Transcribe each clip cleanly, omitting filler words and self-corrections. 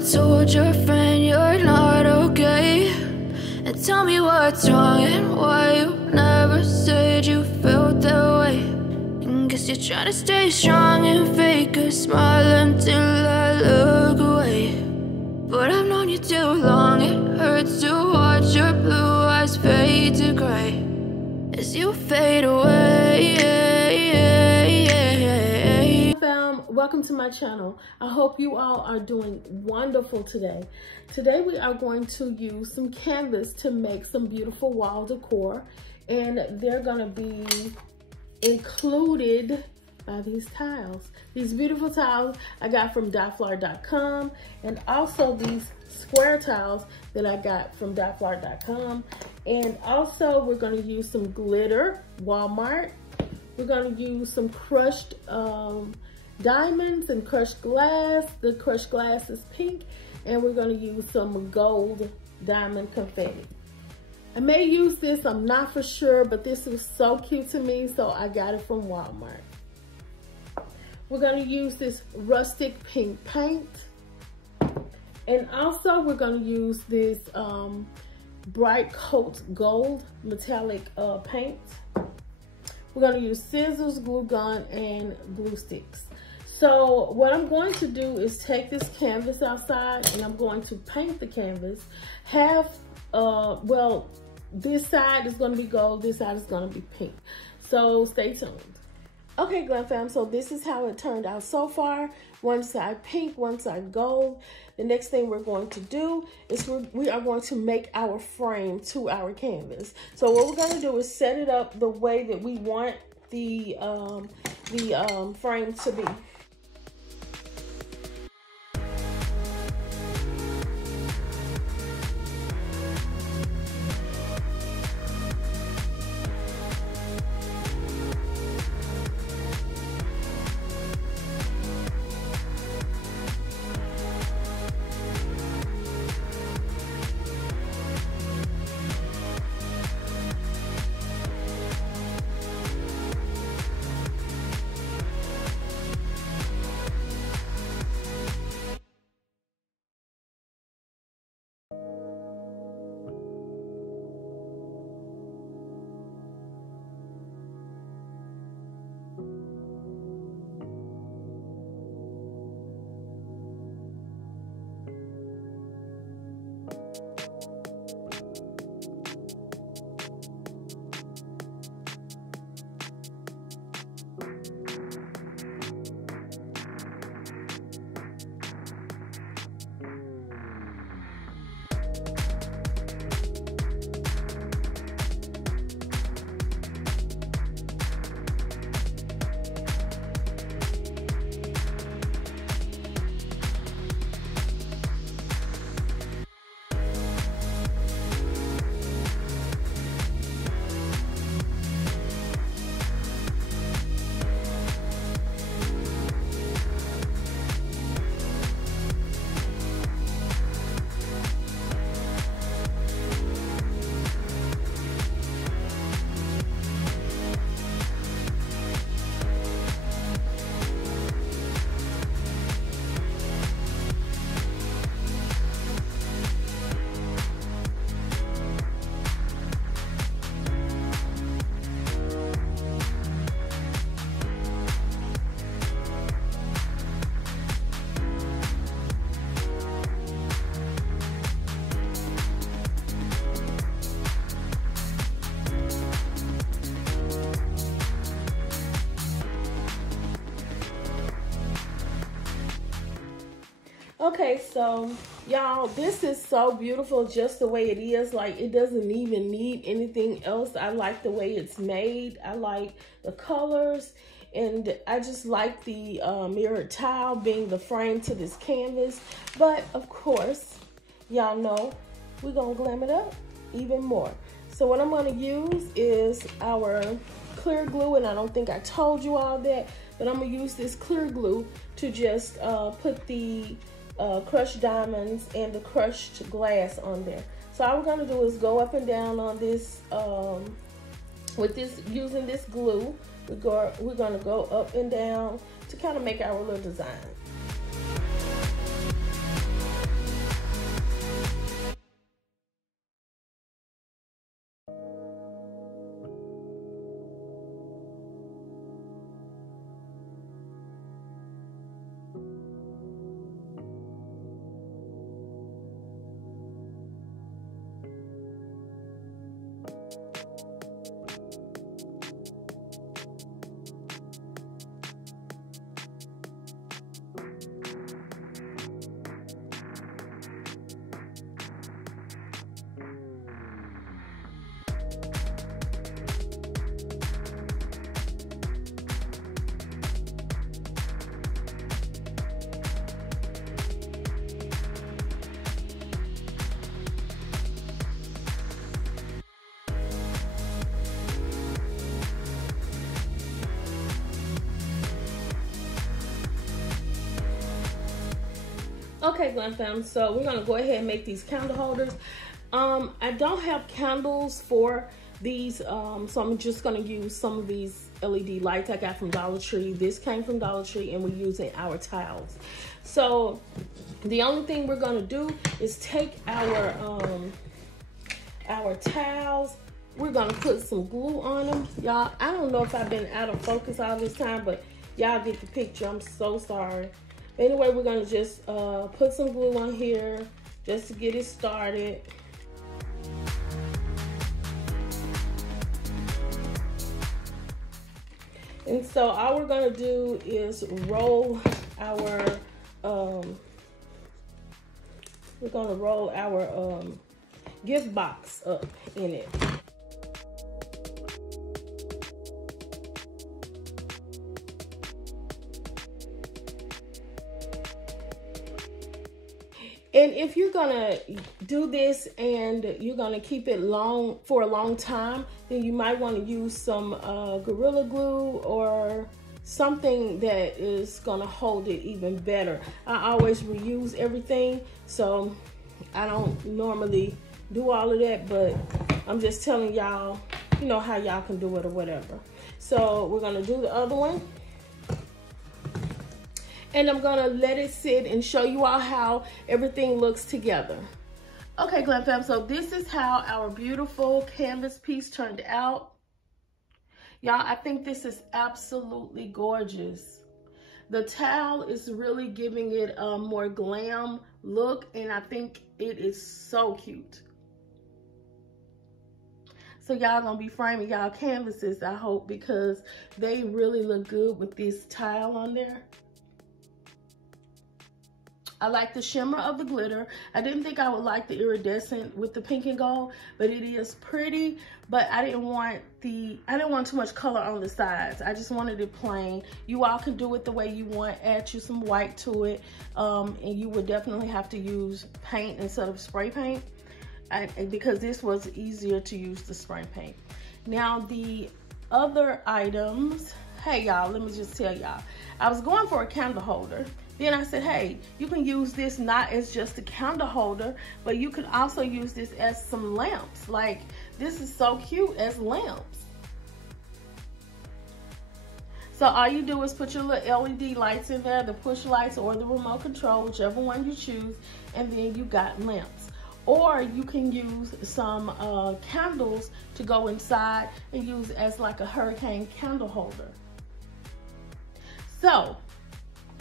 told your friend you're not okay? And tell me what's wrong and why you never said you felt that way. And guess you're trying to stay strong and fake a smile until I look away. But I've known you too long, it hurts to watch your blue eyes fade to gray as you fade away. Welcome to my channel. I hope you all are doing wonderful today. Today we are going to use some canvas to make some beautiful wall decor, and they're going to be included by these tiles. These beautiful tiles I got from Dollartree.com, and also these square tiles that I got from Dollartree.com. And also we're going to use some glitter, Walmart. We're going to use some crushed diamonds and crushed glass. The crushed glass is pink, and we're going to use some gold diamond confetti. I may use this, I'm not for sure, but this is so cute to me, so I got it from Walmart. We're going to use this rustic pink paint, and also we're going to use this bright coat gold metallic paint. We're going to use scissors, glue gun, and glue sticks. So what I'm going to do is take this canvas outside, and I'm going to paint the canvas. Well, this side is going to be gold, this side is going to be pink. So stay tuned. Okay, Glam fam, so this is how it turned out so far. One side pink, one side gold. The next thing we're going to do is we are going to make our frame to our canvas. So what we're going to do is set it up the way that we want the frame to be. Okay, so y'all, this is so beautiful just the way it is. Like, it doesn't even need anything else. I like the way it's made. I like the colors, and I just like the mirrored tile being the frame to this canvas. But of course, y'all know we're gonna glam it up even more. So what I'm gonna use is our clear glue, and I don't think I told you all that, but I'm gonna use this clear glue to just put the crushed diamonds and the crushed glass on there. So all we're gonna do is go up and down on this with this, using this glue. We're gonna go up and down to kind of make our little design. Okay, Glam fam, so we're gonna go ahead and make these candle holders. I don't have candles for these, so I'm just gonna use some of these LED lights I got from Dollar Tree. This came from Dollar Tree, and we're using our tiles. So the only thing we're gonna do is take our tiles. We're gonna put some glue on them, y'all. I don't know if I've been out of focus all this time, but y'all get the picture. I'm so sorry. Anyway, we're gonna just put some glue on here just to get it started. And so all we're gonna do is roll our gift box up in it. And if you're gonna do this and you're gonna keep it for a long time, then you might want to use some Gorilla Glue or something that is gonna hold it even better. I always reuse everything, so I don't normally do all of that, but I'm just telling y'all, you know, how y'all can do it or whatever. So we're gonna do the other one. And I'm gonna let it sit and show you all how everything looks together. Okay, Glam fam, so this is how our beautiful canvas piece turned out. Y'all, I think this is absolutely gorgeous. The towel is really giving it a more glam look, and I think it is so cute. So y'all gonna be framing y'all canvases, I hope, because they really look good with this tile on there. I like the shimmer of the glitter. I didn't think I would like the iridescent with the pink and gold, but it is pretty. But I didn't want too much color on the sides. I just wanted it plain. You all can do it the way you want. Add you some white to it, and you would definitely have to use paint instead of spray paint, because this was easier to use the spray paint. Now the other items, hey y'all, let me just tell y'all, I was going for a candle holder. Then I said, hey, you can use this not as just a candle holder, but you can also use this as some lamps. Like, this is so cute as lamps. So all you do is put your little LED lights in there, the push lights or the remote control, whichever one you choose, and then you got lamps. Or you can use some candles to go inside and use as like a hurricane candle holder. So,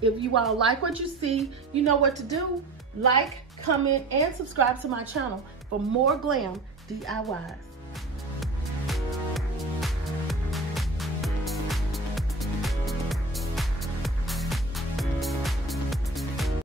if you all like what you see, you know what to do. Like, comment, and subscribe to my channel for more Glam DIYs.